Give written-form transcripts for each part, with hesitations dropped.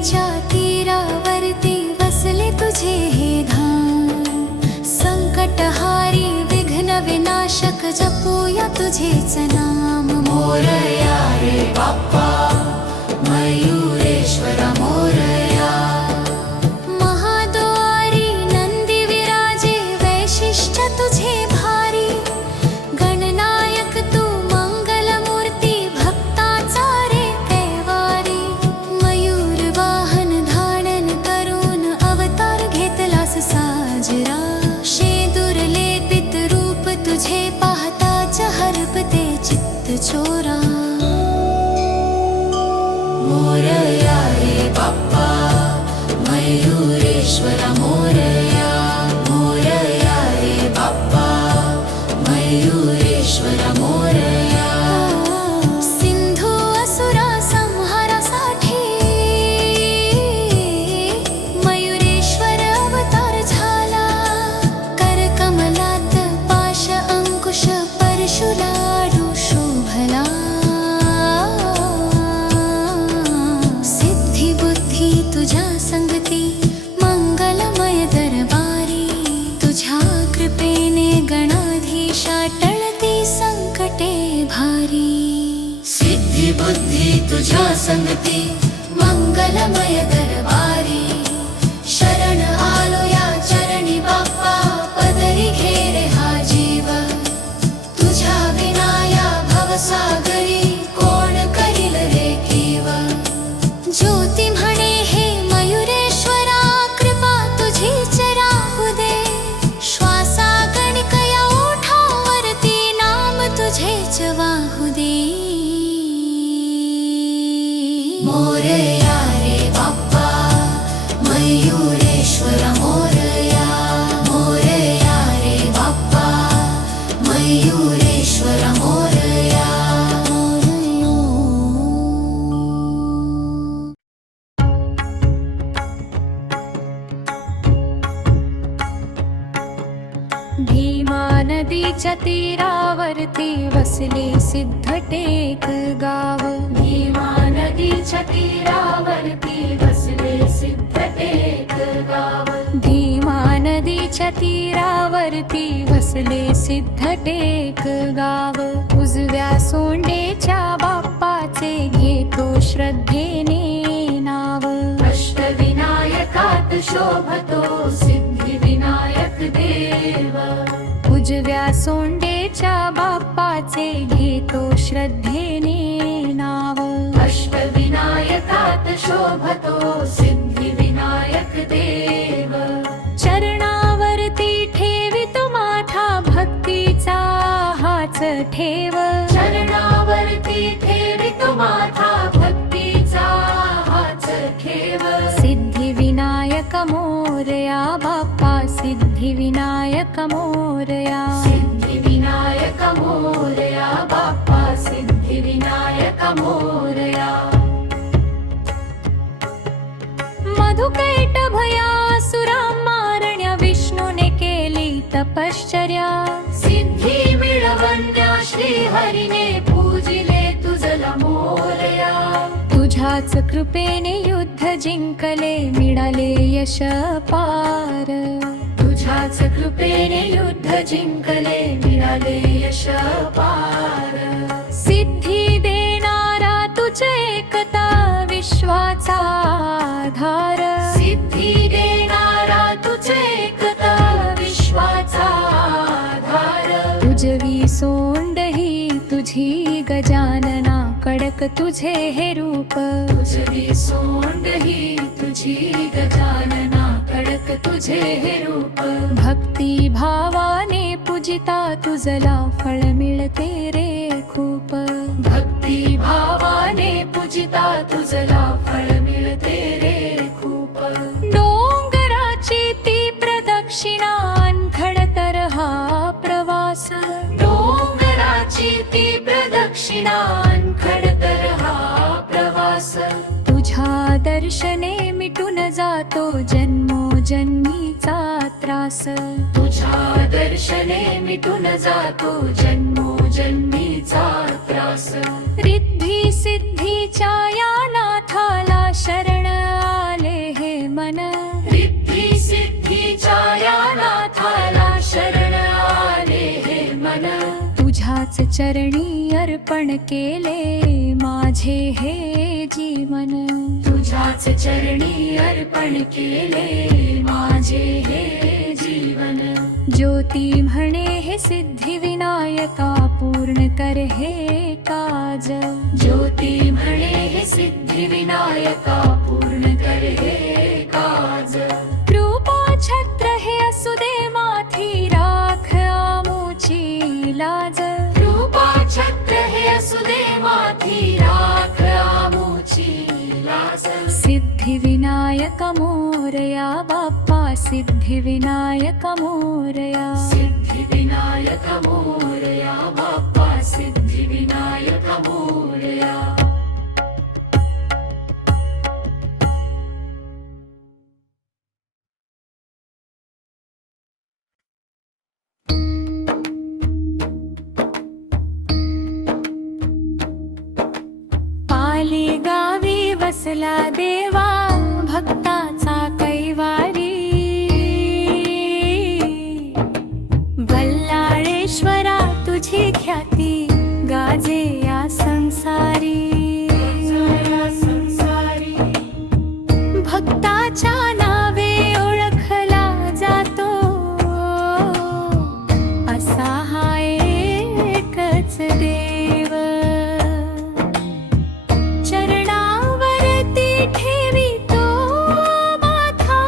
नदीच्या तीरावरती वसले तुझे हे धाम. संकटहारी विघ्न विनाशक जपूया तुझेच नाम. मोरया रे बाप्पा मयूरेश्वर मोरया. महाद्वारी नंदी विराजे वैशिष्ट्य तुझे भारी. गणनायक तू मंगलमूर्ती भक्ताचा रे कैवारी. मयूर वाहन धारण करून अवतार घेतलास साजरा. शेंदूर लेपित रूप तुझे पाहताच हरपते चित्त चोरा. मोरया रे बाप्पा मयूरेश्वर मोरया. मोरया रे बाप्पा मयूरेश्वर मोरया. सिंधू असुरा संहारासाठी मयूरेश्वर अवतार झाला. कर कमलात पाश अंकुश परशुलाडू शोभला. सिद्धी बुद्धी तुझ्या संगती मंगलमय दरबारी. तुझ्या कृपेने गणाधीशा टळती संकटे भारी. सिद्धी बुद्धी तुझ्या संगती मंगलमय दरबारी. शरण आलो या चरणी बाप्पा पदरी घेरे हा जीव. तुझ्या विनाया भवसागरी कोण करील रे कीव. ज्योती म्हणे हे मयूरेश्वरा कृपा तुझीच राहू दे. श्वासा गणिकया ओठावरती नाम तुझेच वाहू दे. मोरया रे बाप्पा मयूरेश्वर मोरया. मोरया रे बाप्पा मयूरेश्वर मोरया. भीमा नदीच्या तीरावरती वसले सिद्धटेक गाव. भीमा नदीच्या तीरावरती वसले सिद्धटेक गाव. भीमा नदीच्या तीरावरती वसले सिद्धटेक गाव. उजव्या सोंडेच्या बाप्पाचे घेतो श्रद्धेने नाव. अष्टविनायकात शोभतो सिद्धिविनायक देव. उजव्या सोंडेच्या बाप्पाचे घेतो श्रद्धेने नाव. अष्टविनायकात शोभतो सिद्धिविनायक देव. चरणावरती ठेवितो माथा भक्तीचा हाच ठेव. चरणावरती ठेवितो माथा भक्तीचा हाच ठेव. सिद्धिविनायक मोरया बाप्पा सिद्धिविनायक मोरया. सिद्धिविनायक मोरया बाप्पा सिद्धिविनायक मोरया. मधुकैट भयासुरा मारण्या विष्णूने केली तपश्चर्या. सिद्धी मिळवण्या श्रीहरीने पूजिले तुझला मोरया. तुझ्याच कृपेने युद्ध जिंकले मिळाले यश पार. तुझ्याच कृपेने युद्ध जिंकले मिळाले यश पार. सिद्धी देणारा तुझ एकता विश्वाचा आधार. सिद्धी देणारा तुझ एकता विश्वाचा आधार. उजवी सोंड ही तुझी गजानना कडक तुझे हे रूप. उजवी सोंड ही तुझी गजानना कडक तुझे हे रूप. भक्ती भावाने पूजिता तुझला फळ मिळते रे खूप. भक्ती भावाने पूजिता तुझला फळ मिळते रे खूप. डोंगराची ती प्रदक्षिणा खडतर हा प्रवास. डोंगराची ती प्रदक्षिणा खडतर हा प्रवास. तुझ्या दर्शने मिटून जातो जन्मोजन्मीचा त्रास. तुझ्या दर्शने मिटून जातो जन्मोजन्मीचा त्रास. रिद्धी सिद्धीच्या या नाथाला शरण चरणी अर्पण केले माझे हे जीवन, तुझ्याच चरणी अर्पण केले माझे हे जीवन. ज्योती म्हणे हे सिद्धिविनायका पूर्ण कर हे काज, ज्योती म्हणे हे सिद्धिविनायका पूर्ण कर हे काज. कृपा छत्र हे असू दे माथी राख आमुची लाज, कृपा छत्र हे असू दे माथी राख आमुची लाज. सिद्धिविनायक मोरया बाप्पा सिद्धिविनायक मोरया, सिद्धिविनायक मोरया बाप्पा सिद्धिविनायक मोरया. पाली गावी वसला देवा भक्ताचा कैवारी, बल्लाळेश्वरा तुझी ख्याती गाजे या संसारी. भक्ताच्या नावे ओळखला जातो असा हा एकच देव. चरणावरती ठेवितो माथा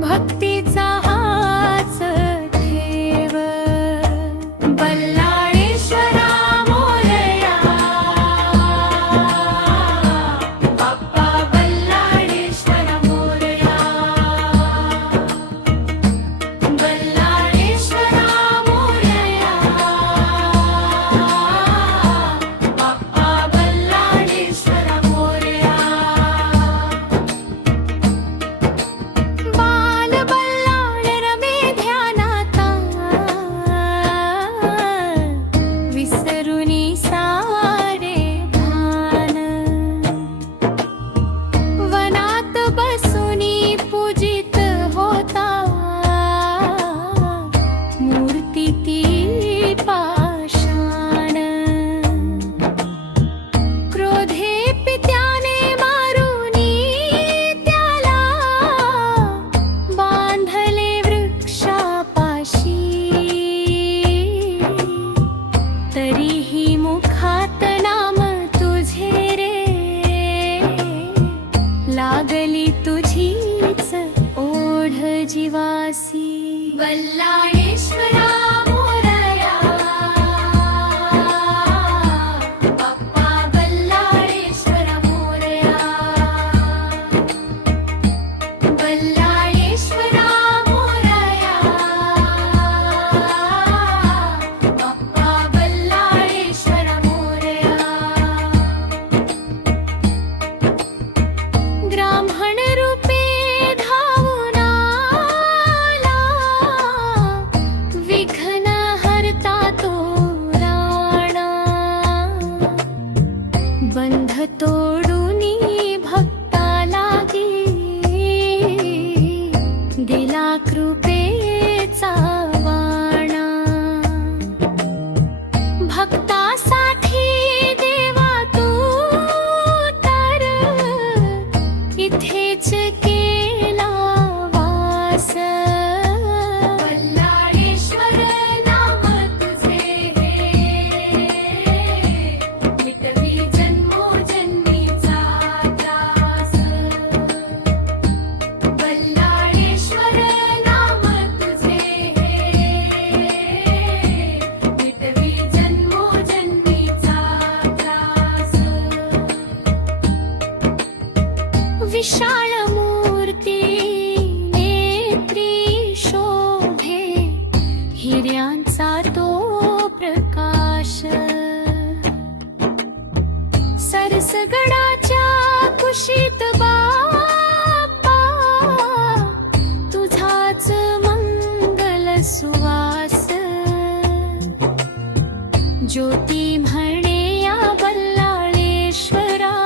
भक्तीचा हाच ठेव. बल्लाळेश्वरा मोरया बाप्पा, बल्लाळेश्वरा मोरया, बल्लाळेश्वरा मोरया बाप्पा, बल्लाळेश्वरा मोरया. बाल बल्लाळ रमे ध्यानाता विसरुनी सारे भान. वनात बसुनी पूजित होता मूर्ती ती पाषाण. क्रोधे पित्याने मारुनी त्याला बांधले वृक्षापाशी. तरीही मुखात नाम तुझे रे, लागली तुझीच ओढ जीवासी. बल्लाळेश्वरा मोरया बाप्पा, बल्लाळेश्वरा मोरया, बल्लाळेश्वरा मोरया बाप्पा, बल्लाळेश्वरा मोरया. ब्राह्मण रूपे धावून आला, विघ्न हरता तो राणा. बंध तोडूनी भक्ता लागी दिला कृपेचा वाणा. भक्तासाठी देवा तू तर इथेच केला वास. बल्लाळेश्वर नाम तुझे मिटवी जन्मोजन्मीचा त्रास. बल्लाळेश्वर नाम तुझे मिटवी जन्मोजन्मीचा त्रास. विशाळ मूर्ती नेत्री शोभे हिऱ्यांचा तो प्रकाश. सरसगडाच्या कुशीत बाप्पा तुझाच मंगल सुवास. ज्योती म्हणे या बल्लाळेश्वरा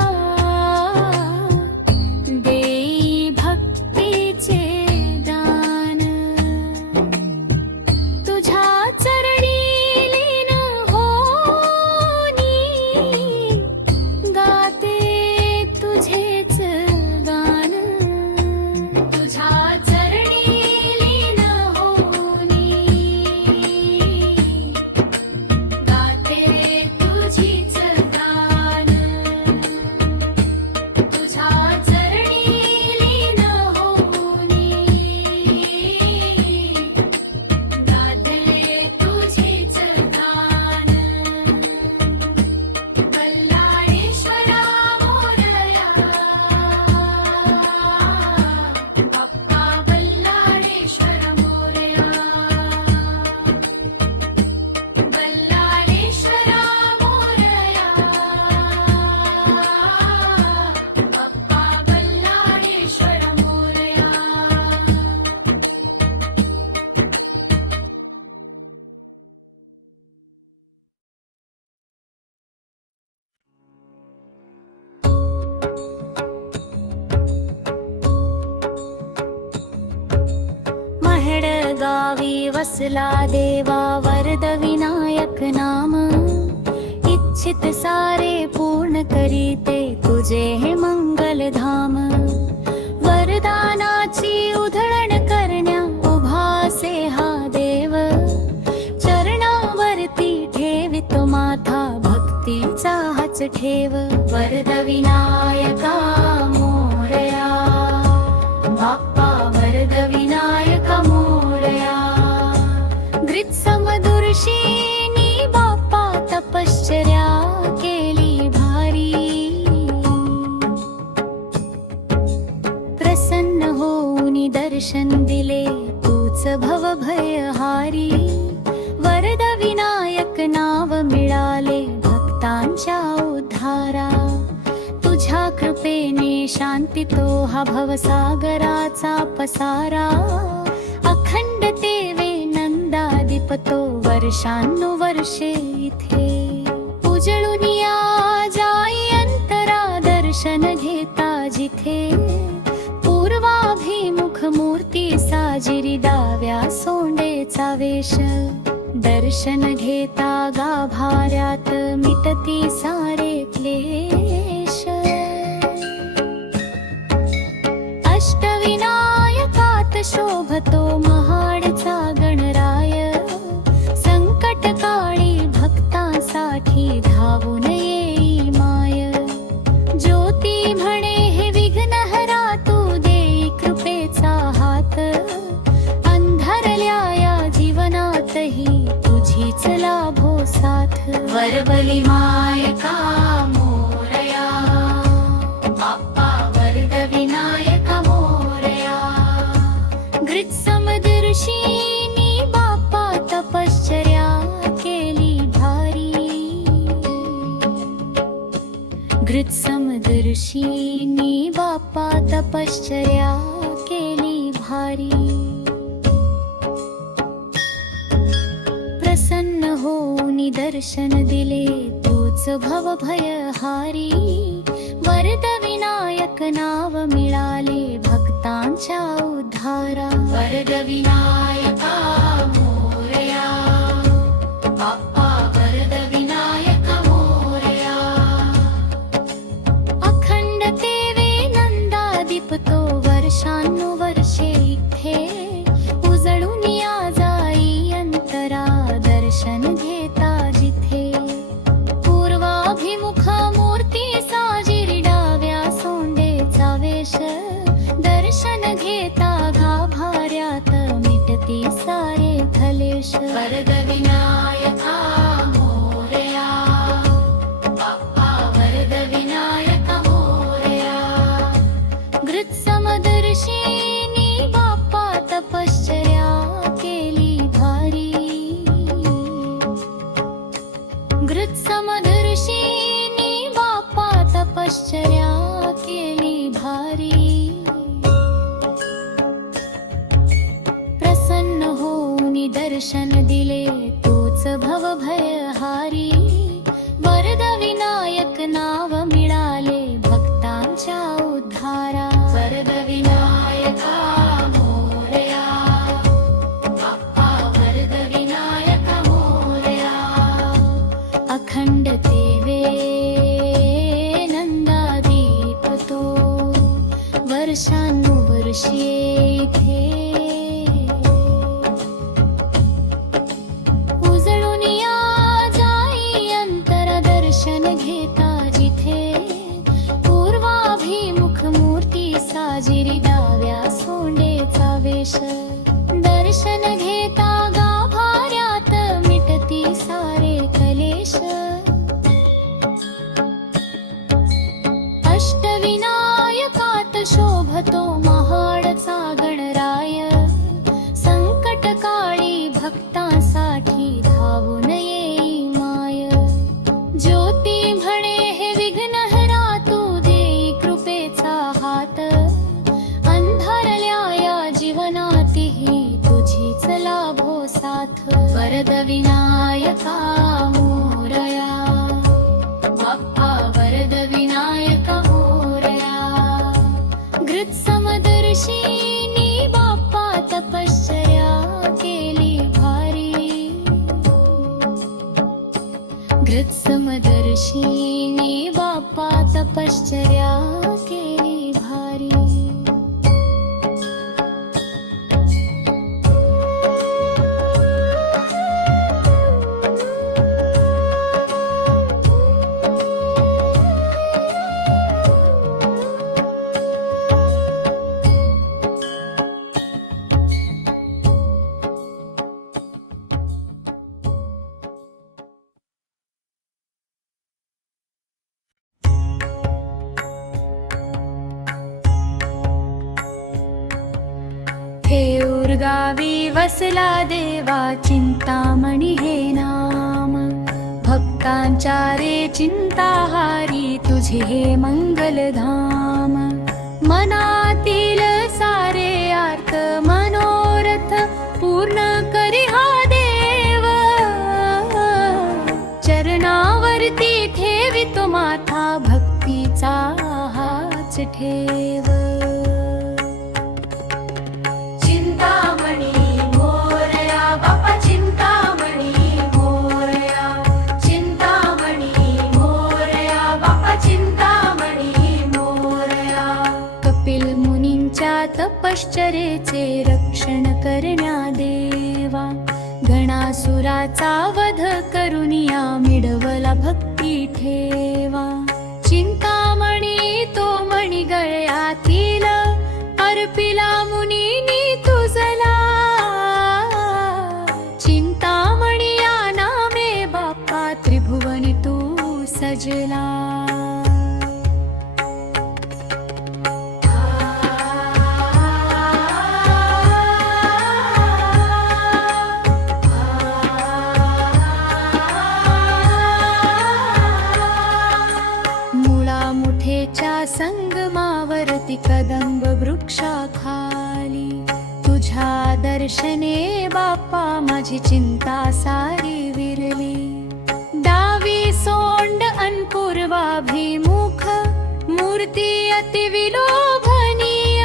देई भक्तीचे दान. तुझ्या चरणी लीन वसला देवा वरद विनायक नाम, इच्छित सारे पूर्ण करीते तुझे हे मंगल धाम. वरदानाची उधळण करण्या उभासे हा देव, चरणावरती ठेवितो माथा भक्तीचा हाच ठेव. वरद विनायका मोरया, बाप्पा वरद विनायका मोरया. ग्रित्समदुर्शिनी बाप्पा तपश्चर्या केली भारी, प्रसन्न होऊनी दर्शन दिले तूच भवभयहारी. वरद विनायक नाव मिळाले भक्तांच्या उद्धारा, तुझ्या कृपेने शांती तो हा भवसागराचा पसारा. अखंड तेवे नंदादीप तो वर्षानुवर्षे इथे, उजळून या जाई अंतरा दर्शन घेता जिथे. पूर्वाभिमुख मूर्ती साजिरी डाव्या सोंडेचा वेश, दर्शन घेता गाभाऱ्यात मिटती सारे क्लेश. अष्टविनायकात शोभतो महाडचा गणराय, संकट काळी भक्तांसाठी धावून येई माय. ज्योती म्हणे हे विघ्नहरा तू देई कृपेचा हात, अंधारल्या या जीवनातही तुझीच लाभो साथ. वरबली मायका मोरया, बाप्पा वरद विनायका मोरया. ग्रित्समदर्शिनी बाप्पा तपश्चर्या केली भारी, ग्रित्समदर्शिनी बाप्पा तपश्चर्या केली भारी. प्रसन्न होऊनी दर्शन दिले तूच भवभयहारी. वरद विनायक नाव मिळाले भक्तांच्या उद्धारा. वरद विनायका मोरया, बाप्पा वरद विनायका मोरया. अखंड तेवे नंदादीप तो वर्षानुवर्षे इथे, उजळून या जाई अंतरा दर्शन घेता जिथे. पूर्वाभिमुख मूर्ती साजिरी डाव्या सोंडेचा वेश, दर्शन घेता गाभाऱ्यात मिटती सारे क्लेश. वरद विनायका मोरया, बाप्पा वरद विनायका मोरया. ग्रित्समदर्शिनी बाप्पा तपश्चर्या केली भारी, ग्रित्समदर्शिनी बाप्पा तपश्चर्या केली भारी. प्रसन्न होऊनी दर्शन दिले तूच भवभयहारी. वरद विनायक नाव मिळाले भक्तांच्या उद्धारा. वरद विनायका मोरया, बाप्पा वरद विनायका मोरया. अखंड तेवे नंदादीप तो वर्षानुवर्षे इथे, उजळून या जाई अंतर दर्शन घेता जिथे. पूर्वाभिमुख मूर्ती साजिरी डाव्या सोंडेचा वेश, दर्शन घेता गाभाऱ्यात मिटती सारे क्लेश. अष्टविनायकात शोभतो महाडचा गणराय, संकट काळी भक्तांसाठी धावून येई माय. ज्योती म्हणे हे विघ्नहरा तू देई कृपेचा हात, अंधारल्या या जीवनातही तुझीच लाभो साथ. वरद विनायका मोरया, बाप्पा वरद विनायका मोरया. ग्रित्समदर्शिनी बाप्पा तपश्चर्या केली नशीनी बाप्पा तपश्चर्या केली भारी. हे उर्गावी वसला देवा चिंतामणी हे नाम. भक्तांच्या रे चिंताहारी तुझे हे मंगलधाम. मनातील सारे आर्त मनोरथ पूर्ण करी हा देव. चरणावरती ठेवी तो माथा भक्तीचा हाच ठेव. तपश्चर्येचे रक्षण करण्या देवा. गणासुराचा वध करुनिया मिळवला भक्ती ठेवा. चिंतामणी तो मणी गळ्यातील अर्पिला मुनीनी तुझला. चिंतामणी या नामे बाप्पा त्रिभुवनी तू सजला. संगमावरती कदंब वृक्षाखाली तुझ्या दर्शने बाप्पा माझी चिंता सारी विरली. डावी सोंड अनपूर्वाभिमुख मूर्ती अतिविलोभनीय.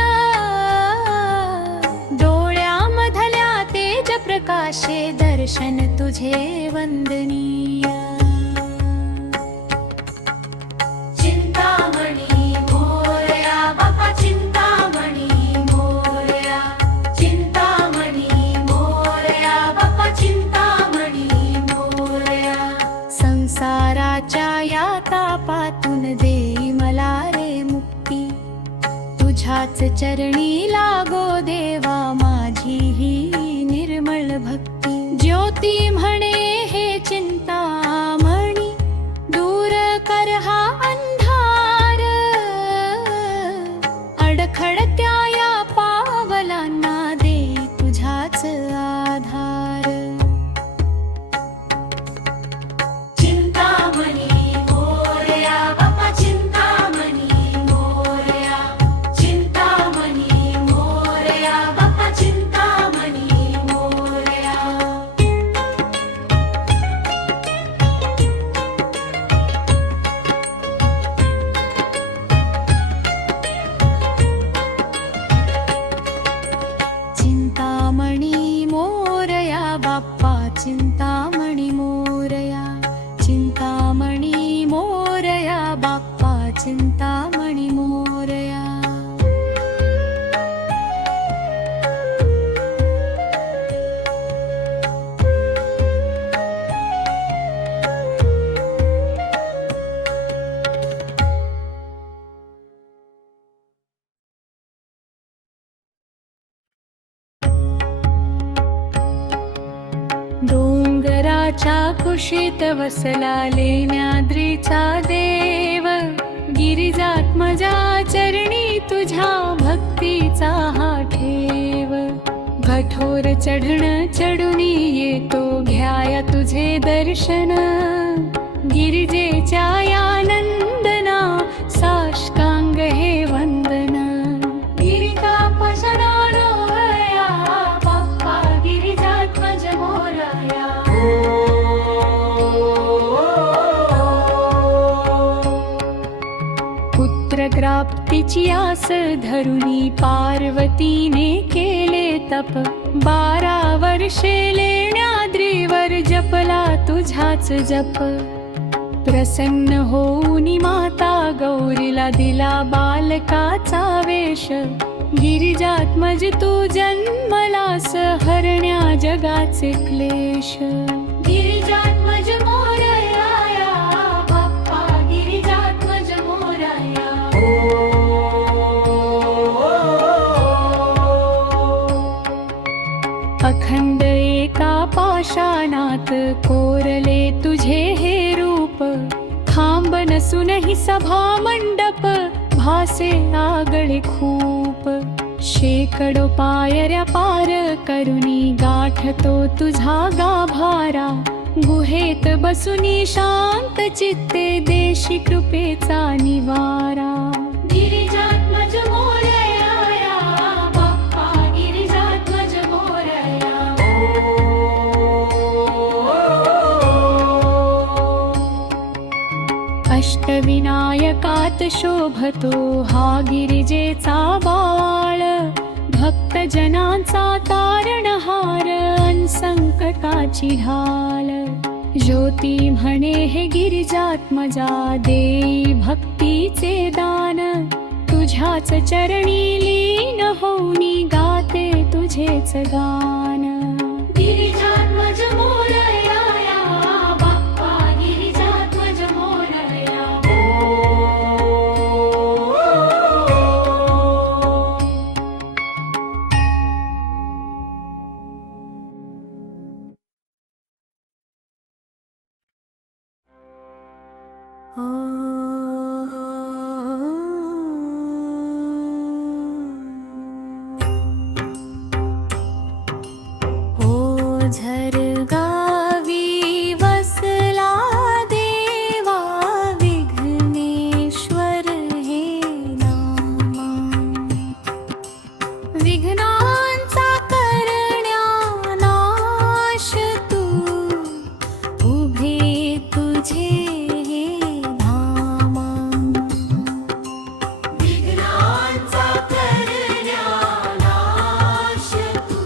डोळ्यामधल्या तेज प्रकाशे दर्शन तुझे वंदनीय. देई मला रे मुक्ती. तुझ्याच चरणी लागो देवा माझी ही निर्मळ भक्ती. ज्योती म्हणे हे चिंतामणी दूर कर हा अंधार. अडखडत्या या पावलांना दे तुझाच आधार. चिंतामणी मोरया बाप्पा चिंतामणी मोरया. चिंतामणी मोरया बाप्पा चिंतामणी मोरया. डोंगराच्या कुशीत वसला लेण्याद्रीचा देव. गिरिजात्मजा चरणी तुझ्या भक्तीचा हा ठेव. कठोर चढण चढुनी येतो घ्याया तुझे दर्शन. गिरिजेच्या या नंदना साष्टांग हे वंदन. गिरिका पशणारोहया बाप्पा गिरिजात्मज मोरया. पुत्रप्राप्तीची आस धरुनी पार्वतीने केले तप. 12 वर्षे लेण्याद्रीवर जपला तुझाच जप. प्रसन्न होऊन माता गौरीला दिला बालकाचा वेश. गिरिजात्मज तू जन्मलास हरण्या जगाचे क्लेश. गिरिजात्मज मोरया बाप्पा गिरिजात्मज मोरया. अखंड एका पाषाणात कोरले तुझे हे रूप. खांब नसूनही सभा मंडप भासे आगळे खूप. शेकडो पायऱ्या पार करुनी गाठतो तुझा गाभारा. गुहेत बसुनी शांत चित्ते देशी कृपेचा निवारा. गिरिजात्मज मोरया बाप्पा गिरिजात्मज मोरया. अष्टविनायकात शोभतो हा गिरिजेचा बाळ. भक्तजनांचा तारणहार अन संकटाची ढाल. ज्योती म्हणे हे गिरिजात्मजा देई भक्तीचे दान. तुझ्याच चरणी लीन होऊनी गाते तुझेच गान. गिरिजात्मज मोरया बाप्पा गिरिजात्मज मोरया. ओझर गावी वसला देवा विघ्नेश्वर हे नामा. विघ्नांचा करण्या नाश तू उभे तुझे हे धामा. विघ्नांचा करण्या नाश तू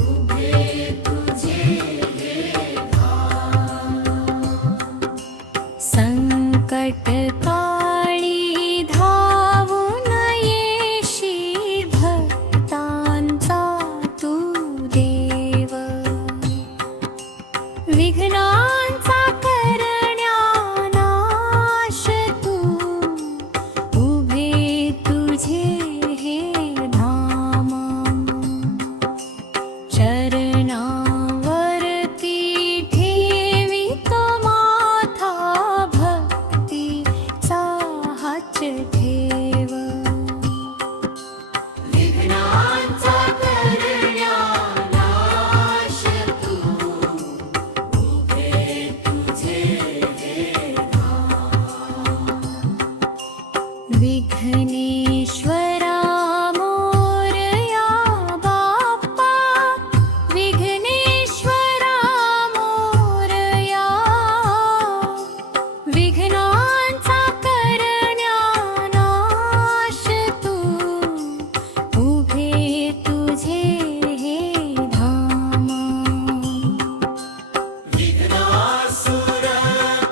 उभे तुझे हे धामा. संकट काळी धावून येशी भक्तांचा तू देव. विघ्नांचा करण्या नाश तू उभे तुझे हे धामा. चरणावरती ठेवितो माथा भक्तीचा हाच ठेव. विघ्नांचा करण्या नाश तू उभे तुझे हे धाम. विघ्नेश्वरा मोरया बाप्पा विघ्नेश्वरा मोरया. विघ्नांचा करण्या नाश तू उभे तुझे हे धामा. विघ्नासुर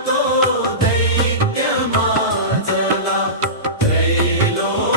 तो दैत्य माजला त्रैलोक्य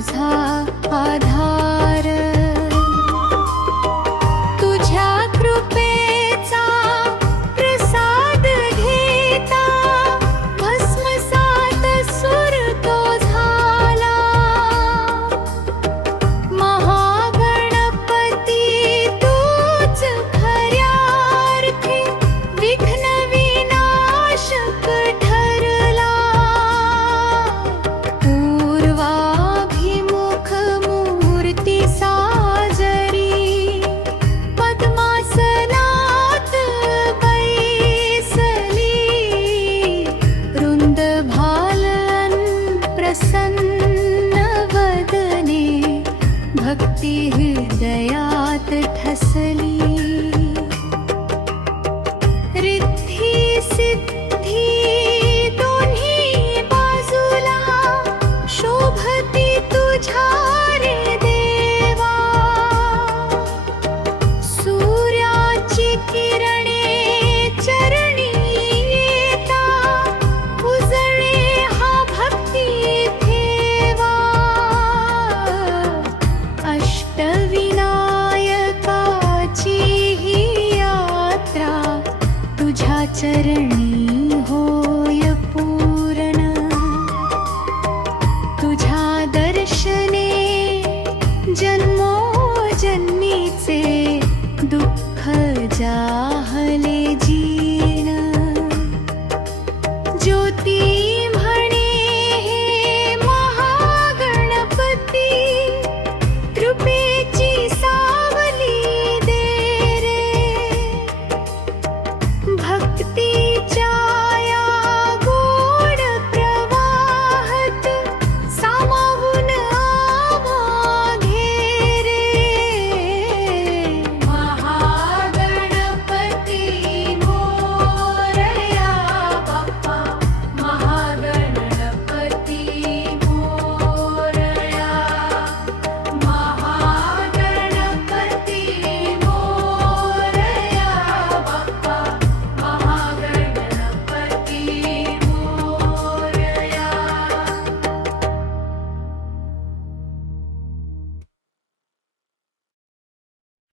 तुझा आधार तुझ्या कृपेचा प्रसाद घेता भस्मसात सूर तो झाला महागणपती तूच खऱ्यार्थी विघ्न विनाशक ठरला पूर्वाभिमुख मूर्ती साजरी पद्मासनात बैसली रुंद भालन प्रसन्न वदने भक्ती हृदयात ठसली रिद्धी सिद्धी दोन्ही बाजूला शोभती तुझ्या रे देवा सूर्याची किरणे चरणी येता उजळे हा भक्ती ठेवा अष्टविनायकाची ही यात्रा तुझ्या चरणी होय पूर्ण तुझ्या दर्शने जन्मो